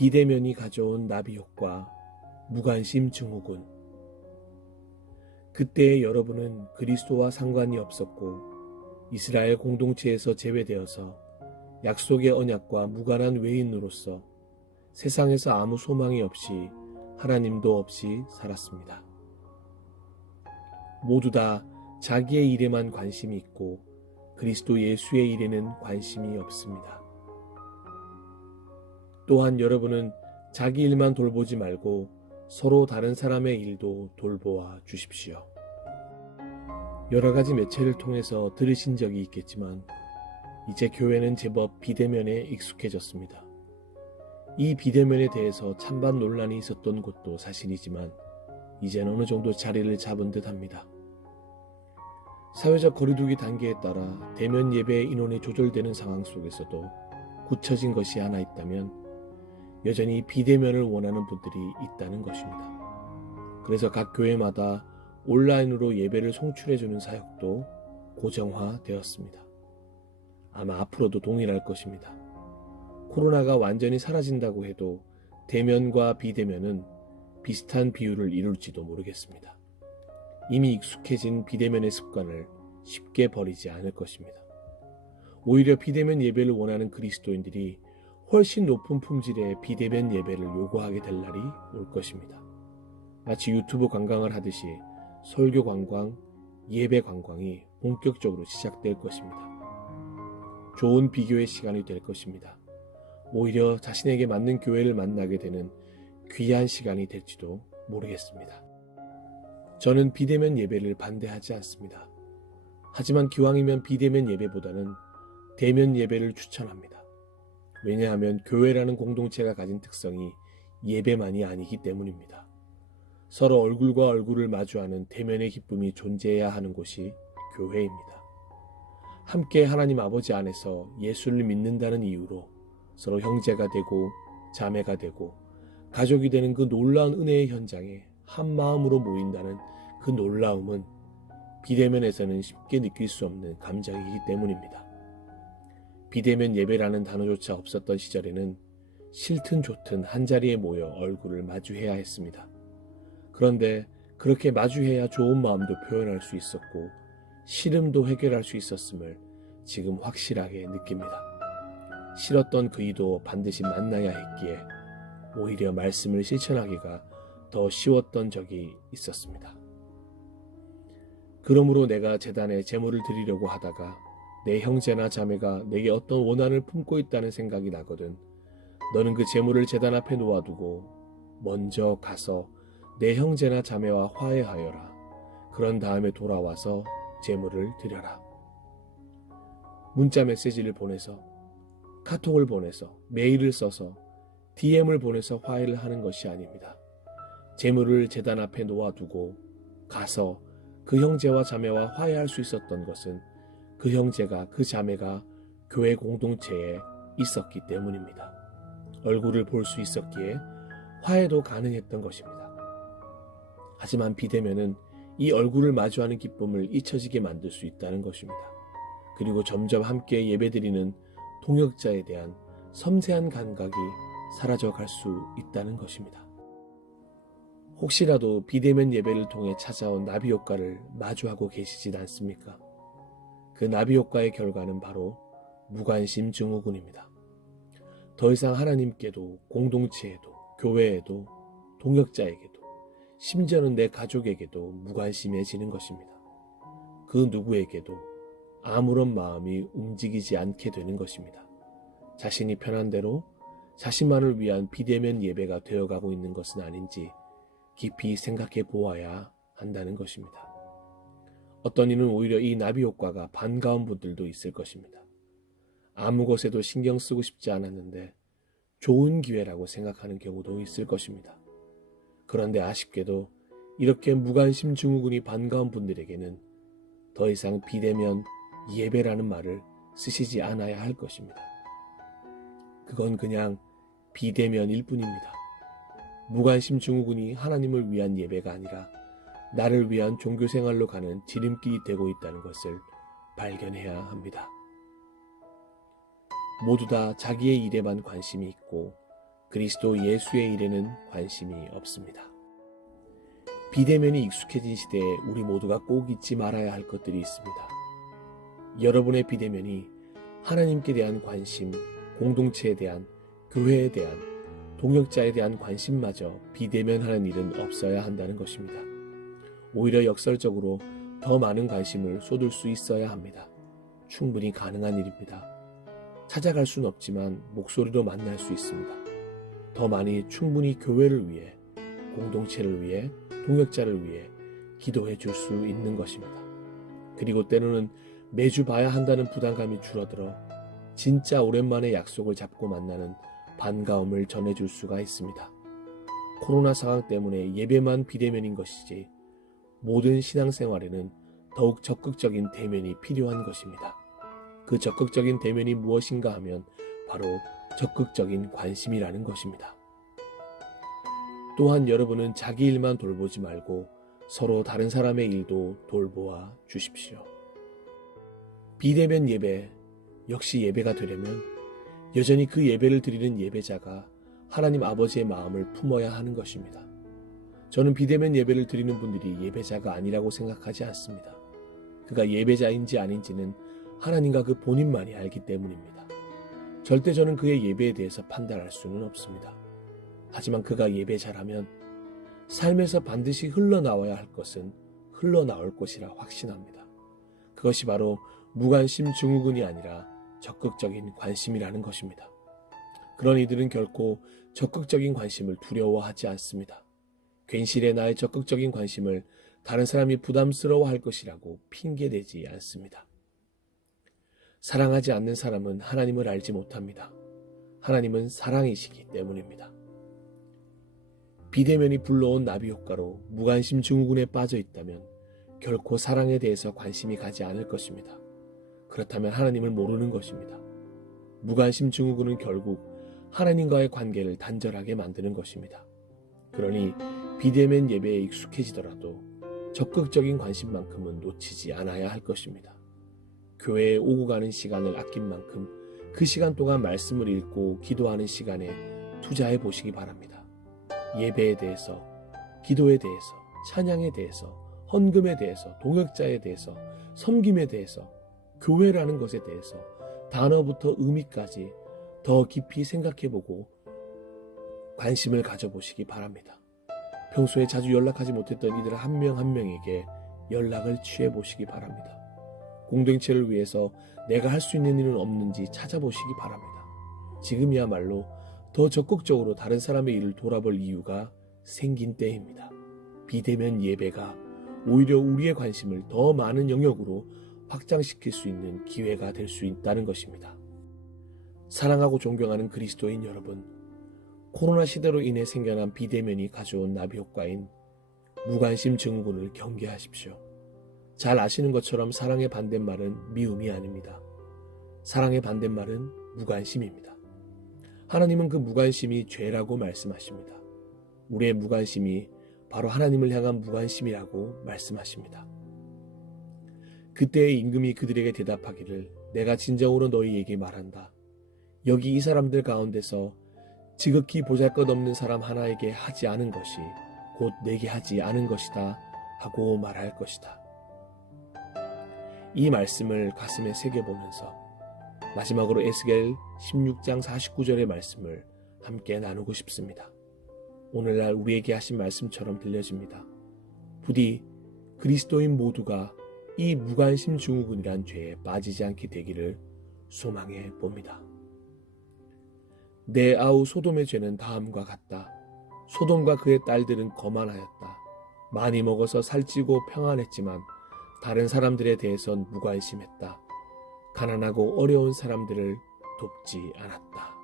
비대면이 가져온 나비효과, 무관심 증후군. 그때의 여러분은 그리스도와 상관이 없었고 이스라엘 공동체에서 제외되어서 약속의 언약과 무관한 외인으로서 세상에서 아무 소망이 없이 하나님도 없이 살았습니다. 모두 다 자기의 일에만 관심이 있고 그리스도 예수의 일에는 관심이 없습니다. 또한 여러분은 자기 일만 돌보지 말고 서로 다른 사람의 일도 돌보아 주십시오. 여러 가지 매체를 통해서 들으신 적이 있겠지만 이제 교회는 제법 비대면에 익숙해졌습니다. 이 비대면에 대해서 찬반 논란이 있었던 곳도 사실이지만 이젠 어느 정도 자리를 잡은 듯 합니다. 사회적 거리두기 단계에 따라 대면 예배의 인원이 조절되는 상황 속에서도 굳혀진 것이 하나 있다면 여전히 비대면을 원하는 분들이 있다는 것입니다. 그래서 각 교회마다 온라인으로 예배를 송출해주는 사역도 고정화되었습니다. 아마 앞으로도 동일할 것입니다. 코로나가 완전히 사라진다고 해도 대면과 비대면은 비슷한 비율을 이룰지도 모르겠습니다. 이미 익숙해진 비대면의 습관을 쉽게 버리지 않을 것입니다. 오히려 비대면 예배를 원하는 그리스도인들이 훨씬 높은 품질의 비대면 예배를 요구하게 될 날이 올 것입니다. 마치 유튜브 관광을 하듯이 설교 관광, 예배 관광이 본격적으로 시작될 것입니다. 좋은 비교의 시간이 될 것입니다. 오히려 자신에게 맞는 교회를 만나게 되는 귀한 시간이 될지도 모르겠습니다. 저는 비대면 예배를 반대하지 않습니다. 하지만 기왕이면 비대면 예배보다는 대면 예배를 추천합니다. 왜냐하면 교회라는 공동체가 가진 특성이 예배만이 아니기 때문입니다. 서로 얼굴과 얼굴을 마주하는 대면의 기쁨이 존재해야 하는 곳이 교회입니다. 함께 하나님 아버지 안에서 예수를 믿는다는 이유로 서로 형제가 되고 자매가 되고 가족이 되는 그 놀라운 은혜의 현장에 한 마음으로 모인다는 그 놀라움은 비대면에서는 쉽게 느낄 수 없는 감정이기 때문입니다. 비대면 예배라는 단어조차 없었던 시절에는 싫든 좋든 한자리에 모여 얼굴을 마주해야 했습니다. 그런데 그렇게 마주해야 좋은 마음도 표현할 수 있었고 싫음도 해결할 수 있었음을 지금 확실하게 느낍니다. 싫었던 그 이도 반드시 만나야 했기에 오히려 말씀을 실천하기가 더 쉬웠던 적이 있었습니다. 그러므로 내가 제단에 제물을 드리려고 하다가 내 형제나 자매가 내게 어떤 원한을 품고 있다는 생각이 나거든 너는 그 제물을 제단 앞에 놓아두고 먼저 가서 내 형제나 자매와 화해하여라. 그런 다음에 돌아와서 제물을 드려라. 문자 메시지를 보내서, 카톡을 보내서, 메일을 써서, DM을 보내서 화해를 하는 것이 아닙니다. 제물을 제단 앞에 놓아두고 가서 그 형제와 자매와 화해할 수 있었던 것은 그 형제가 그 자매가 교회 공동체에 있었기 때문입니다. 얼굴을 볼 수 있었기에 화해도 가능했던 것입니다. 하지만 비대면은 이 얼굴을 마주하는 기쁨을 잊혀지게 만들 수 있다는 것입니다. 그리고 점점 함께 예배드리는 동역자에 대한 섬세한 감각이 사라져갈 수 있다는 것입니다. 혹시라도 비대면 예배를 통해 찾아온 나비 효과를 마주하고 계시진 않습니까? 그 나비 효과의 결과는 바로 무관심 증후군입니다. 더 이상 하나님께도 공동체에도 교회에도 동역자에게도 심지어는 내 가족에게도 무관심해지는 것입니다. 그 누구에게도 아무런 마음이 움직이지 않게 되는 것입니다. 자신이 편한 대로 자신만을 위한 비대면 예배가 되어가고 있는 것은 아닌지 깊이 생각해 보아야 한다는 것입니다. 어떤 이는 오히려 이 나비 효과가 반가운 분들도 있을 것입니다. 아무 것에도 신경 쓰고 싶지 않았는데 좋은 기회라고 생각하는 경우도 있을 것입니다. 그런데 아쉽게도 이렇게 무관심 증후군이 반가운 분들에게는 더 이상 비대면 예배라는 말을 쓰시지 않아야 할 것입니다. 그건 그냥 비대면일 뿐입니다. 무관심 증후군이 하나님을 위한 예배가 아니라 나를 위한 종교생활로 가는 지름길이 되고 있다는 것을 발견해야 합니다. 모두 다 자기의 일에만 관심이 있고 그리스도 예수의 일에는 관심이 없습니다. 비대면이 익숙해진 시대에 우리 모두가 꼭 잊지 말아야 할 것들이 있습니다. 여러분의 비대면이 하나님께 대한 관심, 공동체에 대한, 교회에 대한, 동역자에 대한 관심마저 비대면하는 일은 없어야 한다는 것입니다. 오히려 역설적으로 더 많은 관심을 쏟을 수 있어야 합니다. 충분히 가능한 일입니다. 찾아갈 수는 없지만 목소리로 만날 수 있습니다. 더 많이 충분히 교회를 위해, 공동체를 위해, 동역자를 위해 기도해 줄 수 있는 것입니다. 그리고 때로는 매주 봐야 한다는 부담감이 줄어들어 진짜 오랜만에 약속을 잡고 만나는 반가움을 전해줄 수가 있습니다. 코로나 상황 때문에 예배만 비대면인 것이지 모든 신앙생활에는 더욱 적극적인 대면이 필요한 것입니다. 그 적극적인 대면이 무엇인가 하면 바로 적극적인 관심이라는 것입니다. 또한 여러분은 자기 일만 돌보지 말고 서로 다른 사람의 일도 돌보아 주십시오. 비대면 예배 역시 예배가 되려면 여전히 그 예배를 드리는 예배자가 하나님 아버지의 마음을 품어야 하는 것입니다. 저는 비대면 예배를 드리는 분들이 예배자가 아니라고 생각하지 않습니다. 그가 예배자인지 아닌지는 하나님과 그 본인만이 알기 때문입니다. 절대 저는 그의 예배에 대해서 판단할 수는 없습니다. 하지만 그가 예배자라면 삶에서 반드시 흘러나와야 할 것은 흘러나올 것이라 확신합니다. 그것이 바로 무관심 증후군이 아니라 적극적인 관심이라는 것입니다. 그런 이들은 결코 적극적인 관심을 두려워하지 않습니다. 괜시레 나의 적극적인 관심을 다른 사람이 부담스러워할 것이라고 핑계대지 않습니다. 사랑하지 않는 사람은 하나님을 알지 못합니다. 하나님은 사랑이시기 때문입니다. 비대면이 불러온 나비 효과로 무관심 증후군에 빠져 있다면 결코 사랑에 대해서 관심이 가지 않을 것입니다. 그렇다면 하나님을 모르는 것입니다. 무관심 증후군은 결국 하나님과의 관계를 단절하게 만드는 것입니다. 그러니 비대면 예배에 익숙해지더라도 적극적인 관심만큼은 놓치지 않아야 할 것입니다. 교회에 오고 가는 시간을 아낀 만큼 그 시간 동안 말씀을 읽고 기도하는 시간에 투자해 보시기 바랍니다. 예배에 대해서, 기도에 대해서, 찬양에 대해서, 헌금에 대해서, 동역자에 대해서, 섬김에 대해서, 교회라는 것에 대해서 단어부터 의미까지 더 깊이 생각해보고 관심을 가져보시기 바랍니다. 평소에 자주 연락하지 못했던 이들 한 명 한 명에게 연락을 취해보시기 바랍니다. 공동체를 위해서 내가 할 수 있는 일은 없는지 찾아보시기 바랍니다. 지금이야말로 더 적극적으로 다른 사람의 일을 돌아볼 이유가 생긴 때입니다. 비대면 예배가 오히려 우리의 관심을 더 많은 영역으로 확장시킬 수 있는 기회가 될 수 있다는 것입니다. 사랑하고 존경하는 그리스도인 여러분, 코로나 시대로 인해 생겨난 비대면이 가져온 나비 효과인 무관심 증후군을 경계하십시오. 잘 아시는 것처럼 사랑의 반대말은 미움이 아닙니다. 사랑의 반대말은 무관심입니다. 하나님은 그 무관심이 죄라고 말씀하십니다. 우리의 무관심이 바로 하나님을 향한 무관심이라고 말씀하십니다. 그때의 임금이 그들에게 대답하기를 내가 진정으로 너희에게 말한다. 여기 이 사람들 가운데서 지극히 보잘것없는 사람 하나에게 하지 않은 것이 곧 내게 하지 않은 것이다 하고 말할 것이다. 이 말씀을 가슴에 새겨보면서 마지막으로 에스겔 16장 49절의 말씀을 함께 나누고 싶습니다. 오늘날 우리에게 하신 말씀처럼 들려집니다. 부디 그리스도인 모두가 이 무관심 증후군이란 죄에 빠지지 않게 되기를 소망해 봅니다. 내 아우 소돔의 죄는 다음과 같다. 소돔과 그의 딸들은 거만하였다. 많이 먹어서 살찌고 평안했지만 다른 사람들에 대해선 무관심했다. 가난하고 어려운 사람들을 돕지 않았다.